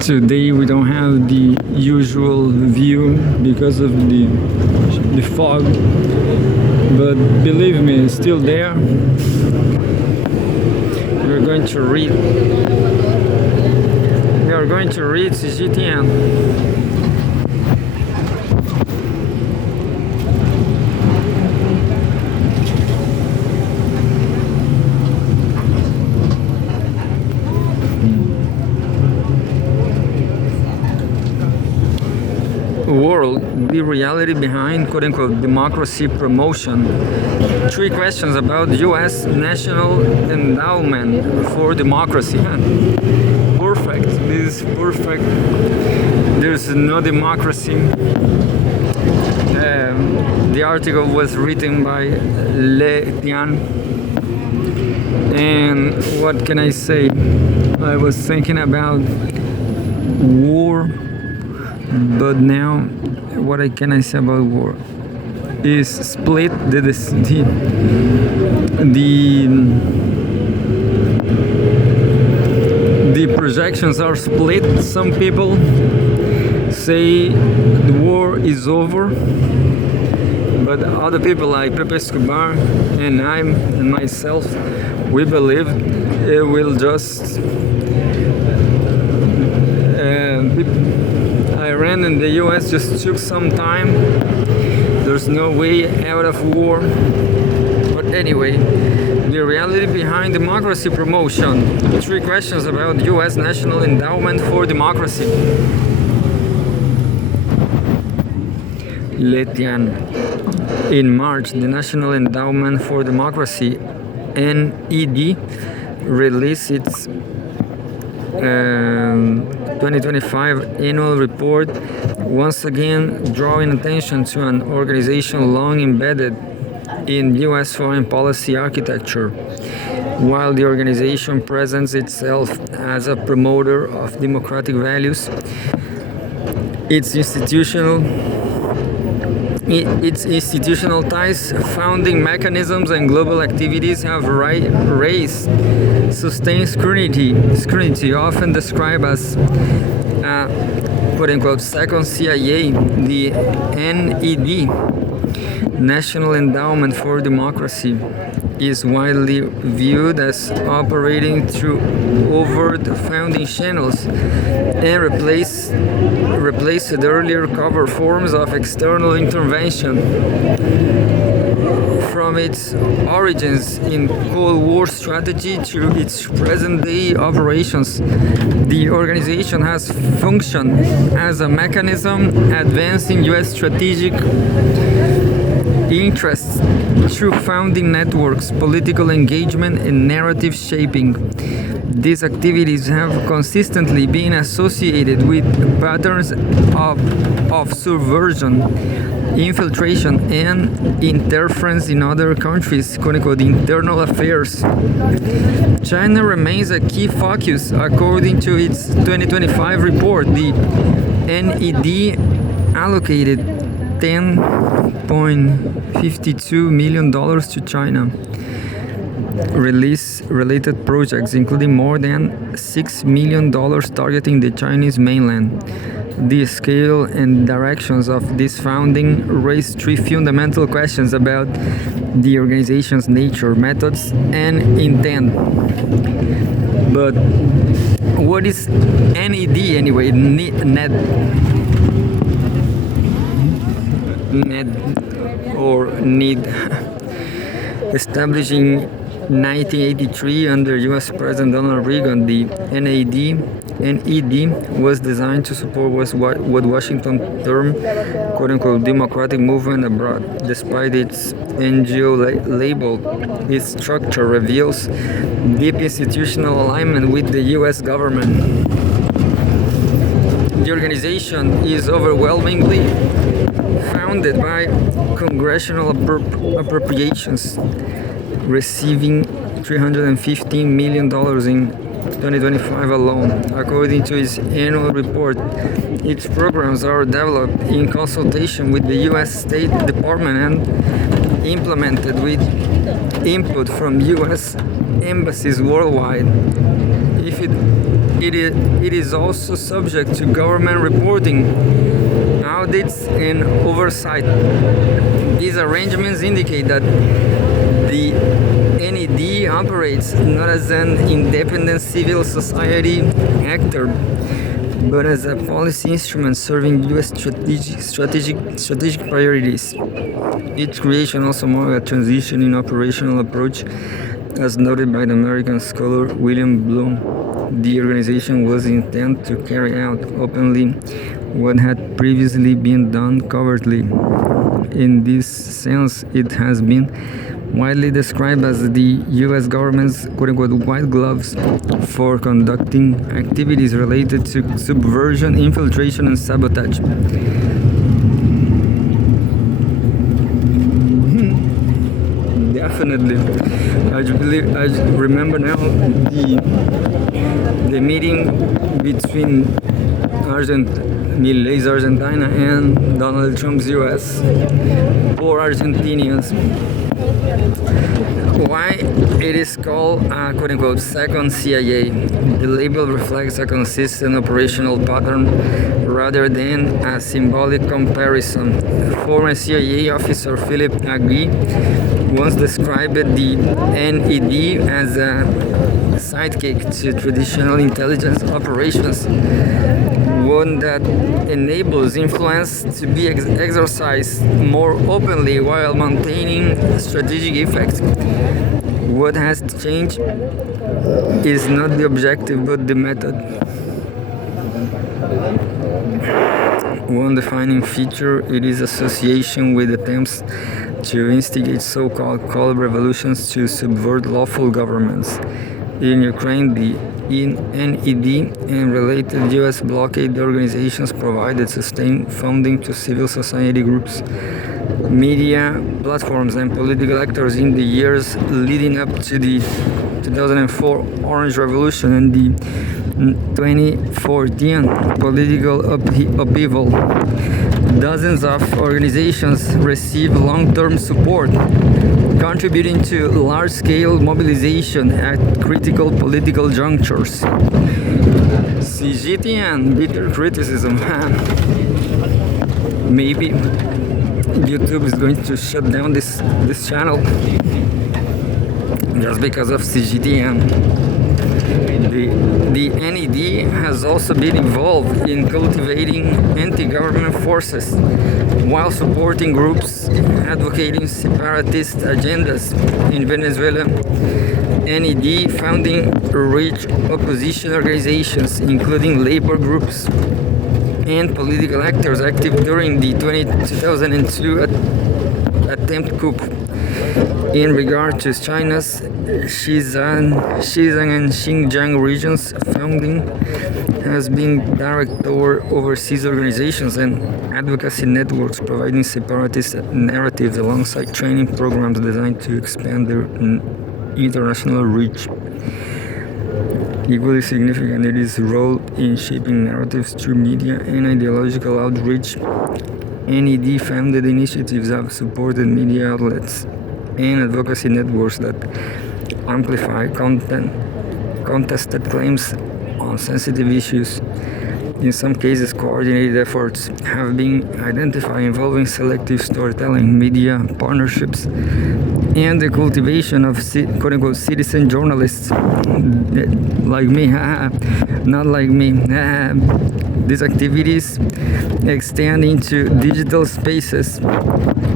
Today we don't have the usual view because of the fog, but believe me, it's still there. We're going to read. We are going to read Cgtn. World, the reality behind quote-unquote democracy promotion. 3 questions about U.S. National Endowment for Democracy. Perfect. This is perfect. There's no democracy. The article was written by Le Tian. And what can I say? I was thinking about war. But now, what can I say about war? Is split the projections are split. Some people say the war is over, but other people like Pepe Escobar and I and myself, we believe it will just Iran and the US just took some time. There's no way out of war. But anyway, the reality behind democracy promotion. 3 questions about US National Endowment for Democracy. Letian. In March, the National Endowment for Democracy, NED, released its 2025 annual report, once again drawing attention to an organization long embedded in U.S. foreign policy architecture. While the organization presents itself as a promoter of democratic values, its institutional ties, founding mechanisms, and global activities have raised sustained scrutiny, often described as quote-unquote second CIA. The NED, National Endowment for Democracy, is widely viewed as operating through overt founding channels and replaced earlier covert forms of external intervention. From its origins in Cold War strategy to its present-day operations, the organization has functioned as a mechanism advancing U.S. strategic interests through founding networks, political engagement, and narrative shaping. These activities have consistently been associated with patterns of subversion, infiltration, and interference in other countries' quote-unquote internal affairs. China remains a key focus. According to its 2025 report, the NED allocated $10.52 million to China release-related projects, including more than $6 million targeting the Chinese mainland. The scale and directions of this founding raise 3 fundamental questions about the organization's nature, methods, and intent. But what is NED anyway? NED or NED, established in 1983 under U.S. President Donald Reagan. The NED was designed to support what Washington termed quote-unquote democratic movement abroad. Despite its NGO label, its structure reveals deep institutional alignment with the U.S. government. The organization is overwhelmingly funded by congressional appropriations, receiving $315 million in 2025 alone. According to its annual report, its programs are developed in consultation with the U.S. State Department and implemented with input from U.S. embassies worldwide. it is also subject to government reporting, audits, and oversight. These arrangements indicate that the NED operates not as an independent civil society actor, but as a policy instrument serving U.S. strategic priorities. Its creation also marked a transition in operational approach, as noted by the American scholar William Bloom. The organization was intended to carry out openly what had previously been done covertly. In this sense, it has been widely described as the U.S. government's quote-unquote white gloves for conducting activities related to subversion, infiltration, and sabotage. Definitely. I remember now the meeting between Milei's Argentina and Donald Trump's U.S. Poor Argentinians. Why it is called a quote-unquote second CIA. The label reflects a consistent operational pattern rather than a symbolic comparison. Former CIA officer Philip Agee once described the NED as a sidekick to traditional intelligence operations, one that enables influence to be exercised more openly while maintaining strategic effect. What has changed is not the objective but the method. One defining feature is its association with attempts to instigate so-called color revolutions to subvert lawful governments. In Ukraine, the NED and related U.S. blockade organizations provided sustained funding to civil society groups, media platforms, and political actors in the years leading up to the 2004 Orange Revolution and the 2014 political upheaval. Dozens of organizations received long-term support, contributing to large-scale mobilization at critical political junctures. Cgtn, bitter criticism. Maybe YouTube is going to shut down this channel just because of Cgtn. The NED has also been involved in cultivating anti-government forces while supporting groups advocating separatist agendas in Venezuela. NED founding rich opposition organizations, including labor groups and political actors active during the 2002 attempt coup. In regard to China's Xizang and Xinjiang regions, funding has been directed toward overseas organizations and advocacy networks providing separatist narratives alongside training programs designed to expand their international reach. Equally significant is its role in shaping narratives through media and ideological outreach. NED-funded initiatives have supported media outlets and advocacy networks that amplify contested claims on sensitive issues. In some cases, coordinated efforts have been identified involving selective storytelling, media partnerships, and the cultivation of quote-unquote citizen journalists like me, not like me. These activities extend into digital spaces,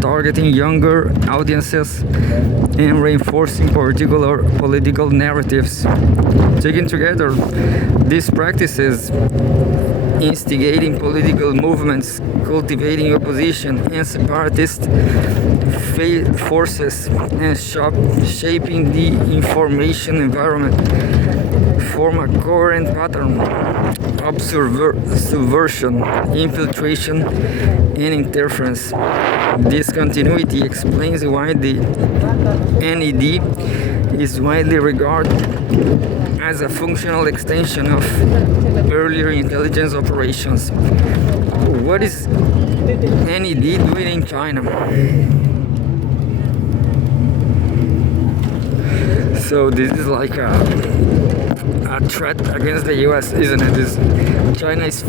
targeting younger audiences and reinforcing particular political narratives. Taken together, these practices, instigating political movements, cultivating opposition and separatist forces, and shaping the information environment, form a coherent pattern of subversion, infiltration, and interference. This continuity explains why the NED is widely regarded as a functional extension of earlier intelligence operations. What is NED doing in China? So this is like a a threat against the US, isn't it? China is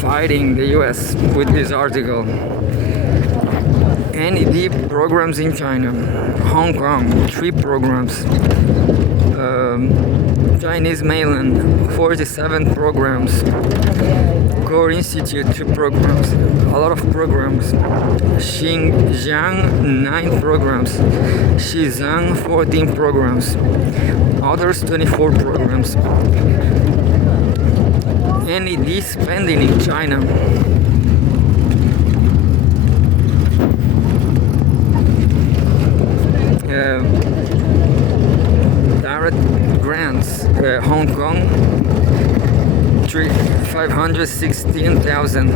fighting the US with this article. NED programs in China. Hong Kong, 3 programs. Chinese mainland, 47 programs. Core Institute, 2 programs. A lot of programs. Xinjiang, 9 programs. Xizang, 14 programs. Others, 24 programs. NED spending in China. Direct grants, Hong Kong, 516,000.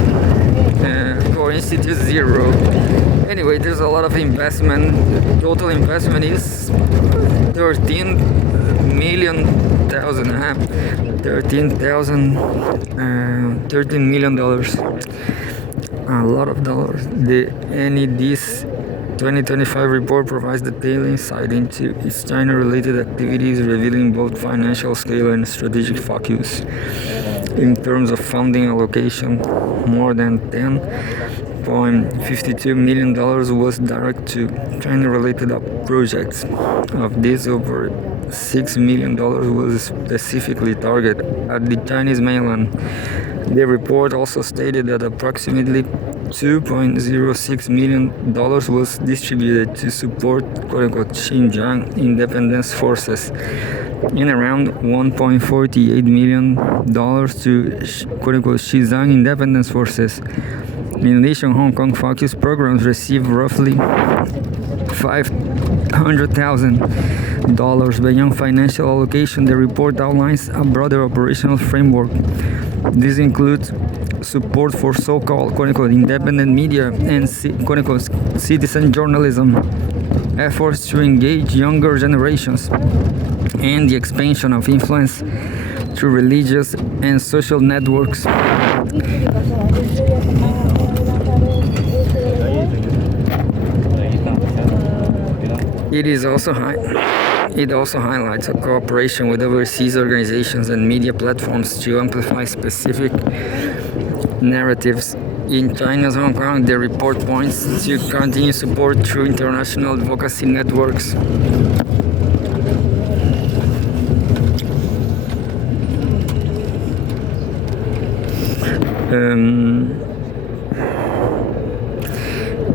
Core Institute, 0. Anyway, there's a lot of investment. Total investment is 13 million dollars. A lot of dollars. The NED's 2025 report provides detailed insight into its China-related activities, revealing both financial scale and strategic focus. In terms of funding allocation, more than $10.52 million was direct to China-related projects. Of this, over $6 million was specifically targeted at the Chinese mainland. The report also stated that approximately $2.06 million was distributed to support quote-unquote Xinjiang independence forces and around $1.48 million to quote-unquote Xizang independence forces. In addition, Hong Kong focused programs received roughly $500,000 beyond financial allocation. The report outlines a broader operational framework. This includes support for so-called quote-unquote independent media and quote-unquote citizen journalism, efforts to engage younger generations, and the expansion of influence through religious and social networks. It also highlights a cooperation with overseas organizations and media platforms to amplify specific narratives. In China's Hong Kong, the report points to continued support through international advocacy networks.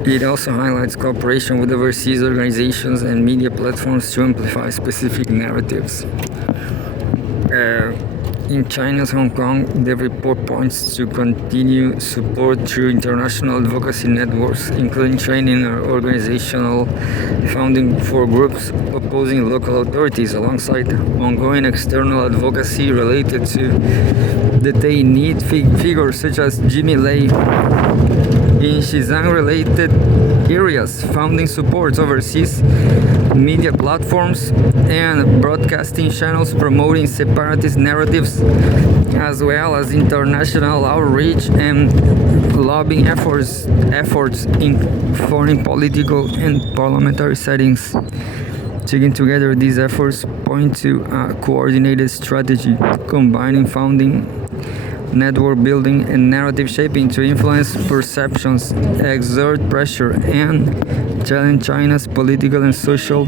It also highlights cooperation with overseas organizations and media platforms to amplify specific narratives. In China's Hong Kong, the report points to continued support through international advocacy networks, including training and organizational funding for groups opposing local authorities, alongside ongoing external advocacy related to detained figures such as Jimmy Lai. In Xizang-related areas, funding supports overseas media platforms and broadcasting channels promoting separatist narratives, as well as international outreach and lobbying efforts in foreign political and parliamentary settings. Taken together, these efforts point to a coordinated strategy combining funding, network building, and narrative shaping to influence perceptions, exert pressure, and challenge China's political and social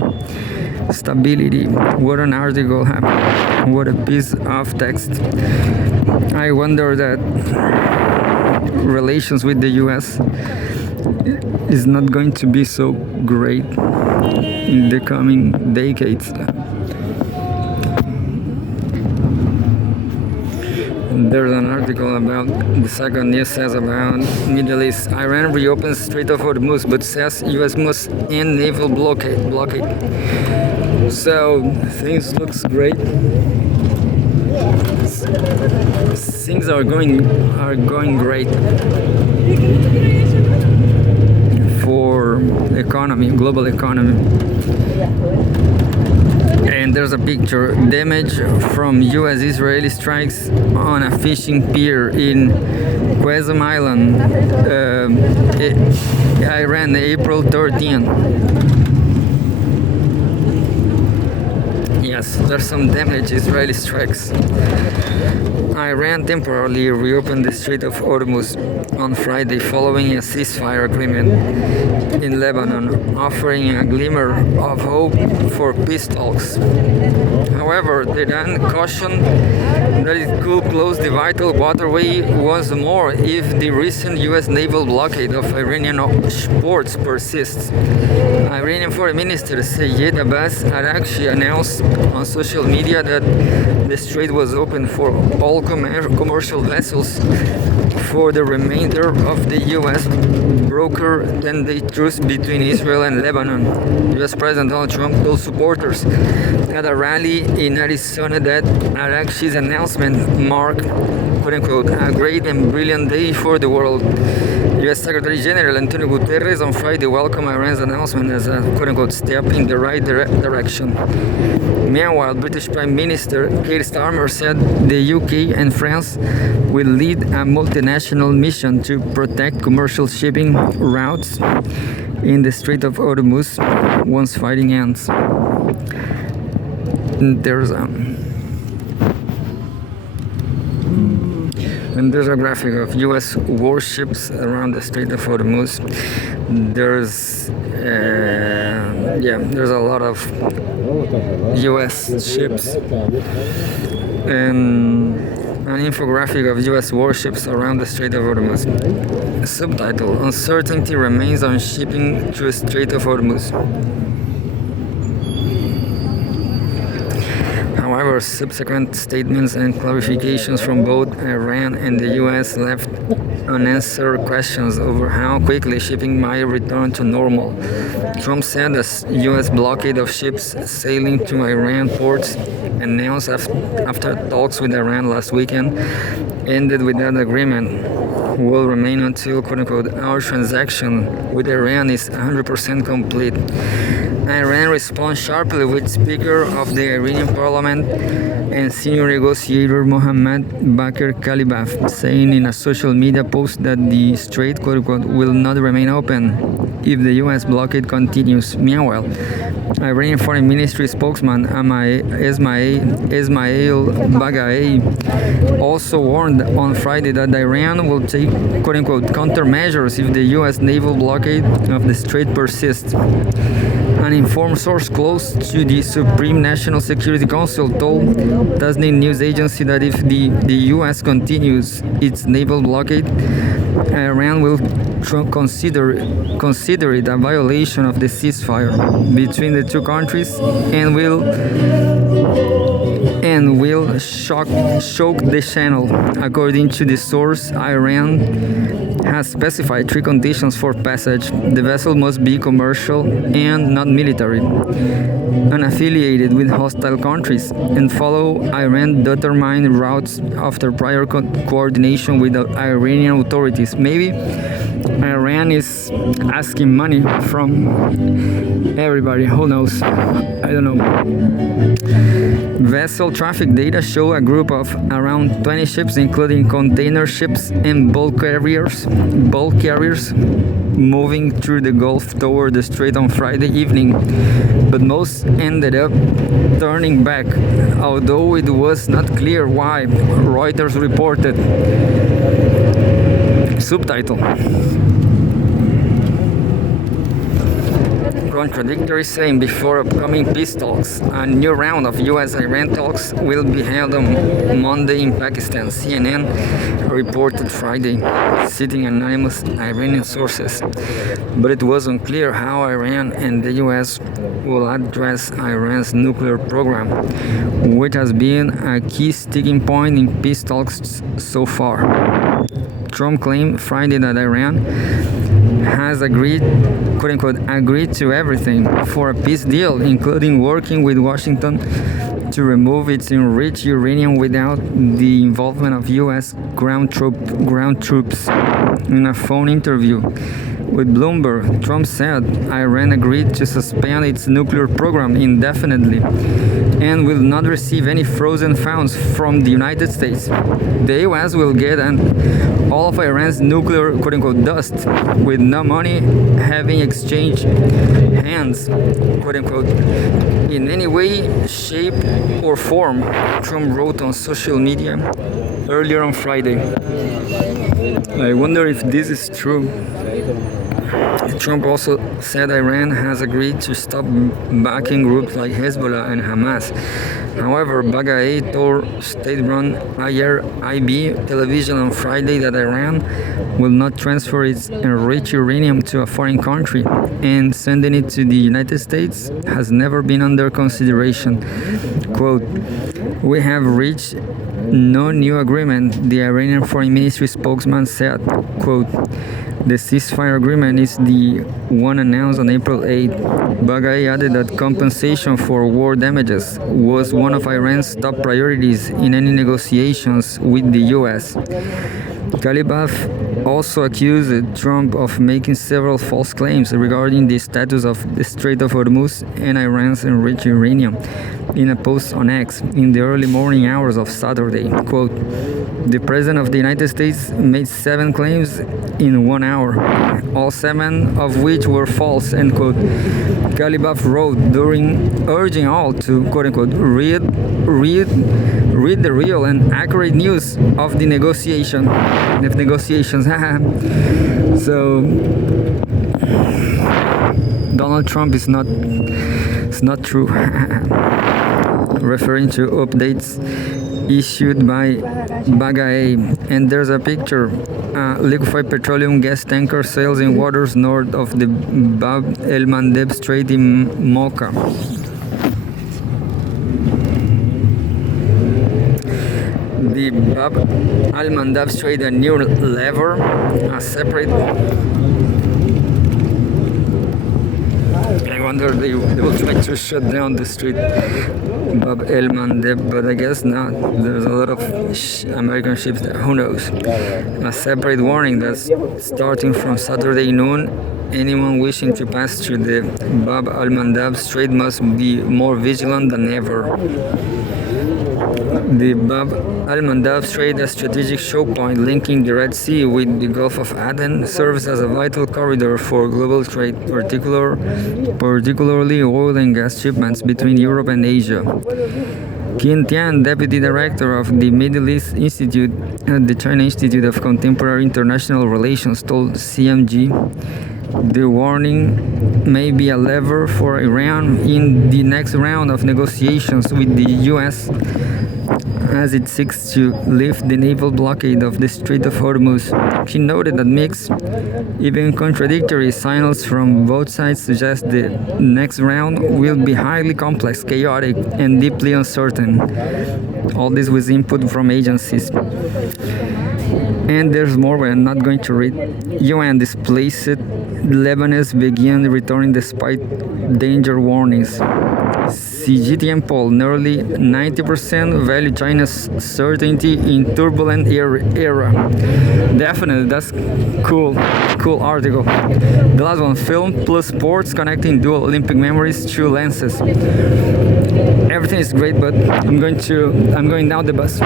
stability. What an article! What a piece of text. I wonder that relations with the US is not going to be so great in the coming decades. There's an article about the second news says about Middle East. Iran reopens Strait of Hormuz but says US must end naval blockade. So things looks great. Things are going great for economy, global economy. And there's a picture, damage from US-Israeli strikes on a fishing pier in Qasem Island, Iran, April 13. Yeah, Yes, there's some damage. Israeli strikes. Iran temporarily reopened the Strait of Hormuz on Friday following a ceasefire agreement in Lebanon, offering a glimmer of hope for peace talks. However, Tehran cautioned that it could close the vital waterway once more if the recent U.S. naval blockade of Iranian ports persists. Iranian Foreign Minister Sayyed Abbas Araghchi announced on social media that the strait was open for all commercial vessels for the remainder of the U.S. broker 10-day truce between Israel and Lebanon. U.S. President Donald Trump told supporters at a rally in Arizona that Araghchi's announcement marked, quote-unquote, a great and brilliant day for the world. U.S. Secretary General Antonio Guterres on Friday welcomed Iran's announcement as a, quote-unquote, step in the right direction. Meanwhile, British Prime Minister Keir Starmer said the UK and France will lead a multinational mission to protect commercial shipping routes in the Strait of Hormuz once fighting ends. There's a graphic of U.S. warships around the Strait of Hormuz. There's a lot of U.S. ships and an infographic of U.S. warships around the Strait of Hormuz. Subtitle: Uncertainty remains on shipping through Strait of Hormuz. However, subsequent statements and clarifications from both Iran and the U.S. left unanswered questions over how quickly shipping might return to normal. Trump said the U.S. blockade of ships sailing to Iran ports, announced after talks with Iran last weekend, ended without agreement, will remain until, quote-unquote, our transaction with Iran is 100% complete. Iran responds sharply with Speaker of the Iranian Parliament and senior negotiator Mohammad Bakr Kalibaf saying in a social media post that the strait, quote-unquote, will not remain open if the U.S. blockade continues. Meanwhile, Iranian Foreign Ministry spokesman Ismail Baghai also warned on Friday that Iran will take, quote-unquote, countermeasures if the U.S. naval blockade of the strait persists. An informed source close to the Supreme National Security Council told Tasnim news agency that if the U.S. continues its naval blockade, Iran will consider it a violation of the ceasefire between the two countries and will choke the channel. According to the source, Iran has specified three conditions for passage. The vessel must be commercial and not military, unaffiliated with hostile countries, and follow Iran-determined routes after prior coordination with the Iranian authorities. Maybe Iran is asking money from everybody. Who knows? I don't know. Vessel traffic data show a group of around 20 ships, including container ships and bulk carriers, moving through the Gulf toward the strait on Friday evening, but most ended up turning back, although it was not clear why, Reuters reported. Subtitle: Contradictory saying before upcoming peace talks. A new round of U.S.-Iran talks will be held on Monday in Pakistan, CNN reported Friday, citing anonymous Iranian sources. But it was unclear how Iran and the U.S. will address Iran's nuclear program, which has been a key sticking point in peace talks so far. Trump claimed Friday that Iran has agreed, quote-unquote, agreed to everything for a peace deal, including working with Washington to remove its enriched uranium without the involvement of U.S. ground troops. In a phone interview With Bloomberg, Trump said Iran agreed to suspend its nuclear program indefinitely and will not receive any frozen funds from the United States. The US will get all of Iran's nuclear quote-unquote dust with no money having exchanged hands quote-unquote in any way, shape or form, Trump wrote on social media earlier on Friday. I wonder if this is true. Trump also said Iran has agreed to stop backing groups like Hezbollah and Hamas. However, Baghaei told state-run IB television on Friday that Iran will not transfer its enriched uranium to a foreign country, and sending it to the United States has never been under consideration. Quote, "We have reached no new agreement," the Iranian Foreign Ministry spokesman said. Quote, "The ceasefire agreement is the one announced on April 8. Baghaei added that compensation for war damages was one of Iran's top priorities in any negotiations with the U.S. Ghalibaf also accused Trump of making several false claims regarding the status of the Strait of Hormuz and Iran's enriched uranium in a post on X in the early morning hours of Saturday. Quote, "The President of the United States made 7 claims in 1 hour, all 7 of which were false," end quote. Ghalibaf wrote, urging all to, quote-unquote, read the real and accurate news of the negotiations. So Donald Trump is not true. Referring to updates issued by Baghaei, and there's a picture. Liquefied petroleum gas tanker sails in waters north of the Bab el-Mandeb Strait in Mocha. The Bab al-Mandab Strait, a new lever, a separate. I wonder they will try to shut down the strait Bab el-Mandeb, but I guess not. There's a lot of American ships there. Who knows? A separate warning that's starting from Saturday noon. Anyone wishing to pass through the Bab al-Mandab Strait must be more vigilant than ever. The Bab al-Mandab Strait, a strategic choke point linking the Red Sea with the Gulf of Aden, serves as a vital corridor for global trade, particularly oil and gas shipments between Europe and Asia. Cgtn'S, deputy director of the Middle East Institute at the China Institute of Contemporary International Relations, told CMG the warning may be a lever for Iran in the next round of negotiations with the U.S. as it seeks to lift the naval blockade of the Strait of Hormuz. She noted that mixed, even contradictory signals from both sides suggest the next round will be highly complex, chaotic, and deeply uncertain. All this with input from agencies. And there's more, but I'm not going to read. UN displaced Lebanese began returning despite danger warnings. Cgtn poll, nearly 90% value China's certainty in turbulent era. Definitely, that's cool article. The last one, film plus sports connecting dual Olympic memories through lenses. Everything is great, but I'm going down the bus.